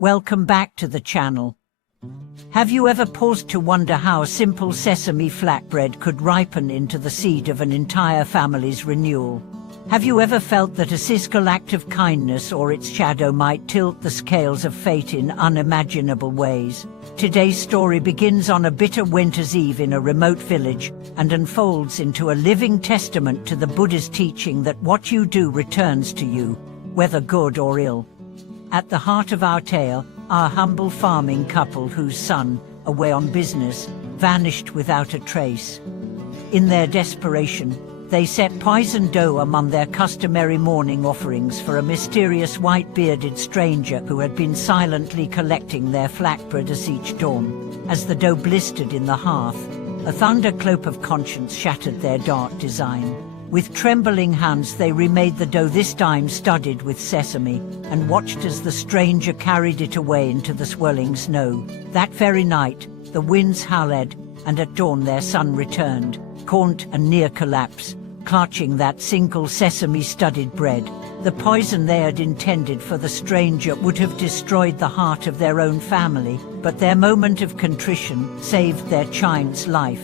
Welcome back to the channel. Have you ever paused to wonder how simple sesame flatbread could ripen into the seed of an entire family's renewal? Have you ever felt that a single act of kindness or its shadow might tilt the scales of fate in unimaginable ways? Today's story begins on a bitter winter's eve in a remote village and unfolds into a living testament to the Buddha's teaching that what you do returns to you, whether good or ill. At the heart of our tale, our humble farming couple whose son, away on business, vanished without a trace. In their desperation, they set poisoned dough among their customary morning offerings for a mysterious white-bearded stranger who had been silently collecting their flatbread as each dawn. As the dough blistered in the hearth, a thunderclap of conscience shattered their dark design. With trembling hands they remade the dough, this time studded with sesame, and watched as the stranger carried it away into the swirling snow. That very night, the winds howled, and at dawn their son returned, gaunt and near collapse, clutching that single sesame-studded bread. The poison they had intended for the stranger would have destroyed the heart of their own family, but their moment of contrition saved their child's life.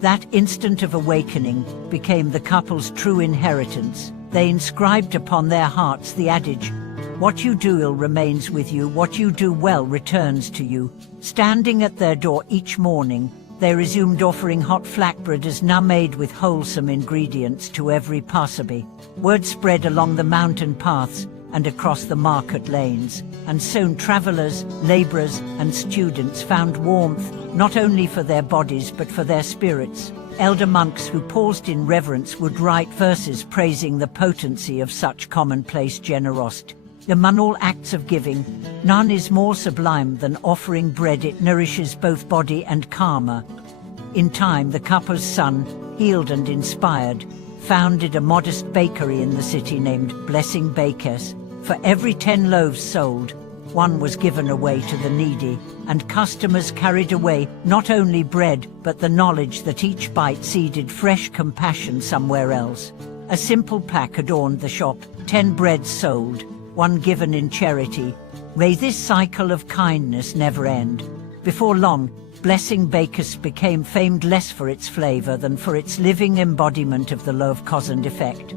That instant of awakening became the couple's true inheritance. They inscribed upon their hearts the adage, "What you do ill remains with you, what you do well returns to you." Standing at their door each morning, they resumed offering hot flatbread as now made with wholesome ingredients to every passerby. Word spread along the mountain paths and across the market lanes, and soon travelers, laborers, and students found warmth not only for their bodies but for their spirits. Elder monks who paused in reverence would write verses praising the potency of such commonplace generosity. Among all acts of giving, none is more sublime than offering bread. It nourishes both body and karma. In time, the couple's son, healed and inspired, founded a modest bakery in the city named Blessing Bakers. For every 10 loaves sold, one was given away to the needy, and customers carried away not only bread but the knowledge that each bite seeded fresh compassion somewhere else. A simple plaque adorned the shop, 10 breads sold, one given in charity. May this cycle of kindness never end. Before long, Blessing Bakers became famed less for its flavor than for its living embodiment of the law of cause and effect.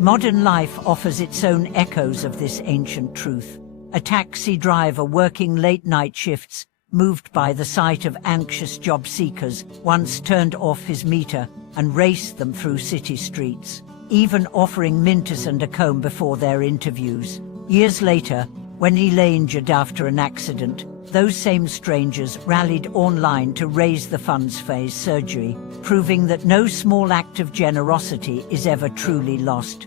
Modern life offers its own echoes of this ancient truth. A taxi driver working late-night shifts, moved by the sight of anxious job seekers, once turned off his meter and raced them through city streets, even offering mints and a comb before their interviews. Years later, when he lay injured after an accident, those same strangers rallied online to raise the funds for his surgery, proving that no small act of generosity is ever truly lost.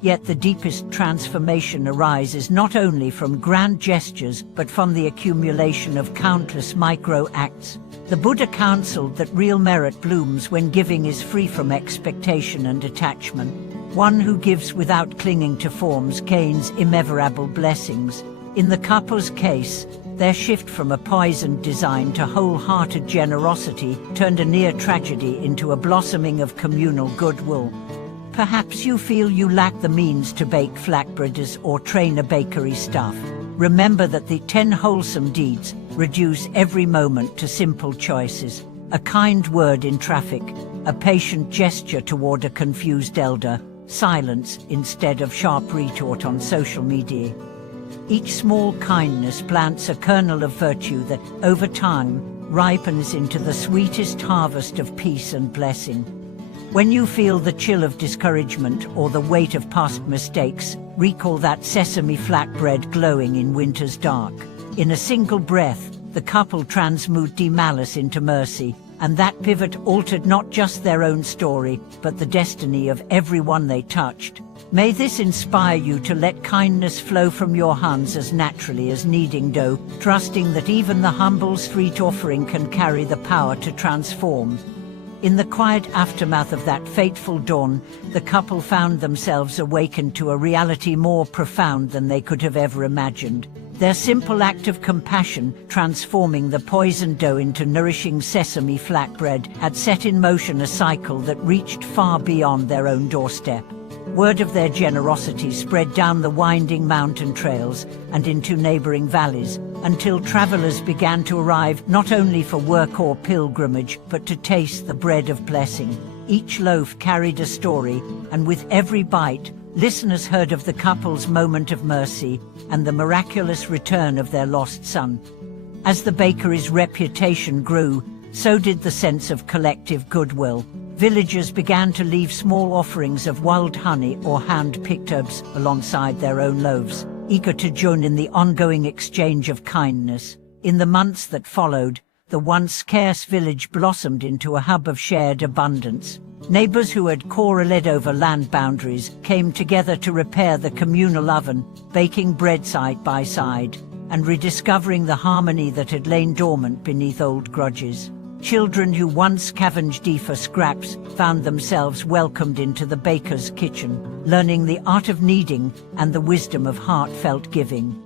Yet the deepest transformation arises not only from grand gestures but from the accumulation of countless micro-acts. The Buddha counseled that real merit blooms when giving is free from expectation and attachment. One who gives without clinging to forms gains immeasurable blessings. In the couple's case, their shift from a poisoned design to wholehearted generosity turned a near tragedy into a blossoming of communal goodwill. Perhaps you feel you lack the means to bake flatbreads or train a bakery staff. Remember that the 10 wholesome deeds reduce every moment to simple choices. A kind word in traffic, a patient gesture toward a confused elder, silence instead of sharp retort on social media. Each small kindness plants a kernel of virtue that, over time, ripens into the sweetest harvest of peace and blessing. When you feel the chill of discouragement or the weight of past mistakes, recall that sesame flatbread glowing in winter's dark. In a single breath, the couple transmuted malice into mercy, and that pivot altered not just their own story, but the destiny of everyone they touched. May this inspire you to let kindness flow from your hands as naturally as kneading dough, trusting that even the humble street offering can carry the power to transform. In the quiet aftermath of that fateful dawn, the couple found themselves awakened to a reality more profound than they could have ever imagined. Their simple act of compassion, transforming the poisoned dough into nourishing sesame flatbread, had set in motion a cycle that reached far beyond their own doorstep. Word of their generosity spread down the winding mountain trails and into neighboring valleys, until travelers began to arrive not only for work or pilgrimage, but to taste the bread of blessing. Each loaf carried a story, and with every bite, listeners heard of the couple's moment of mercy and the miraculous return of their lost son. As the bakery's reputation grew, so did the sense of collective goodwill. Villagers began to leave small offerings of wild honey or hand-picked herbs alongside their own loaves, eager to join in the ongoing exchange of kindness. In the months that followed, the once scarce village blossomed into a hub of shared abundance. Neighbors who had quarreled over land boundaries came together to repair the communal oven, baking bread side by side, and rediscovering the harmony that had lain dormant beneath old grudges. Children who once scavenged for scraps found themselves welcomed into the baker's kitchen, learning the art of kneading and the wisdom of heartfelt giving.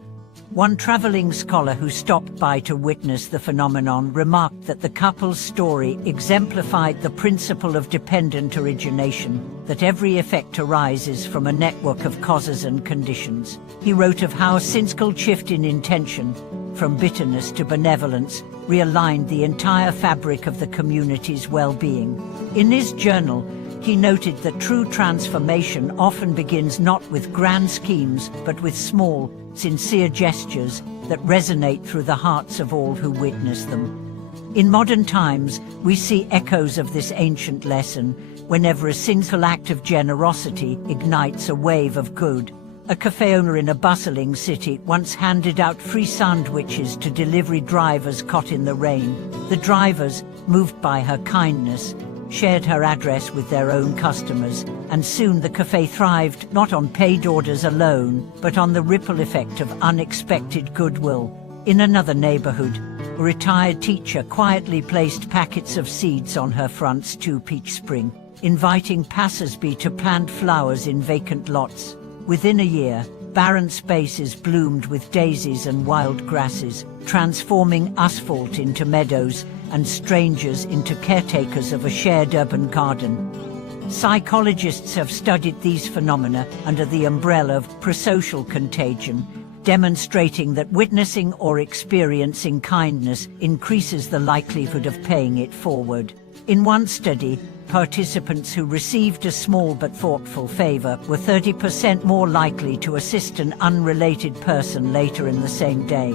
One traveling scholar who stopped by to witness the phenomenon remarked that the couple's story exemplified the principle of dependent origination, that every effect arises from a network of causes and conditions. He wrote of how a single shift in intention, from bitterness to benevolence, realigned the entire fabric of the community's well-being. In his journal, he noted that true transformation often begins not with grand schemes, but with small, sincere gestures that resonate through the hearts of all who witness them. In modern times, we see echoes of this ancient lesson whenever a single act of generosity ignites a wave of good. A cafe owner in a bustling city once handed out free sandwiches to delivery drivers caught in the rain. The drivers, moved by her kindness, shared her address with their own customers, and soon the cafe thrived not on paid orders alone, but on the ripple effect of unexpected goodwill. In another neighborhood, a retired teacher quietly placed packets of seeds on her front stoop each spring, inviting passers-by to plant flowers in vacant lots. Within a year, barren spaces bloomed with daisies and wild grasses, transforming asphalt into meadows and strangers into caretakers of a shared urban garden. Psychologists have studied these phenomena under the umbrella of prosocial contagion, demonstrating that witnessing or experiencing kindness increases the likelihood of paying it forward. In one study, participants who received a small but thoughtful favor were 30% more likely to assist an unrelated person later in the same day.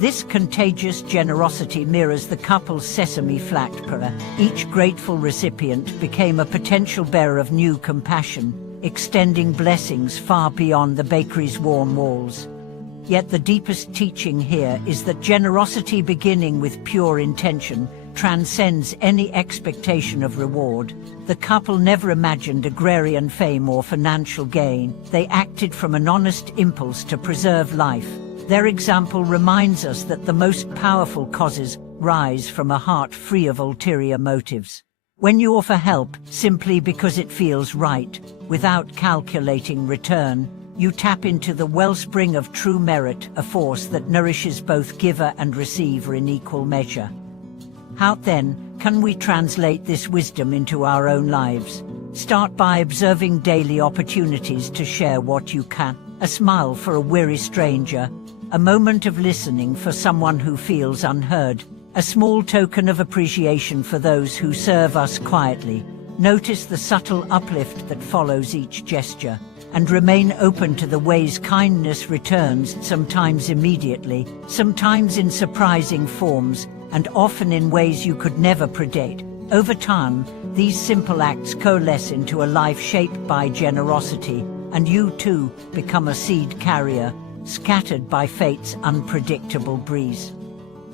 This contagious generosity mirrors the couple's sesame flatbread. Each grateful recipient became a potential bearer of new compassion, extending blessings far beyond the bakery's warm walls. Yet the deepest teaching here is that generosity beginning with pure intention transcends any expectation of reward. The couple never imagined agrarian fame or financial gain. They acted from an honest impulse to preserve life. Their example reminds us that the most powerful causes rise from a heart free of ulterior motives. When you offer help simply because it feels right, without calculating return, you tap into the wellspring of true merit, a force that nourishes both giver and receiver in equal measure. How then can we translate this wisdom into our own lives? Start by observing daily opportunities to share what you can. A smile for a weary stranger, a moment of listening for someone who feels unheard, a small token of appreciation for those who serve us quietly. Notice the subtle uplift that follows each gesture, and remain open to the ways kindness returns, sometimes immediately, sometimes in surprising forms, and often in ways you could never predict. Over time, these simple acts coalesce into a life shaped by generosity, and you too become a seed carrier, scattered by fate's unpredictable breeze.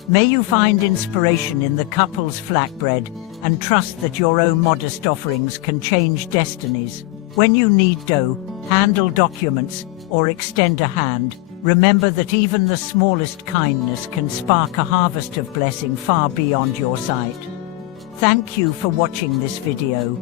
May you find inspiration in the couple's flatbread, and trust that your own modest offerings can change destinies. When you need dough, handle documents, or extend a hand, remember that even the smallest kindness can spark a harvest of blessing far beyond your sight. Thank you for watching this video.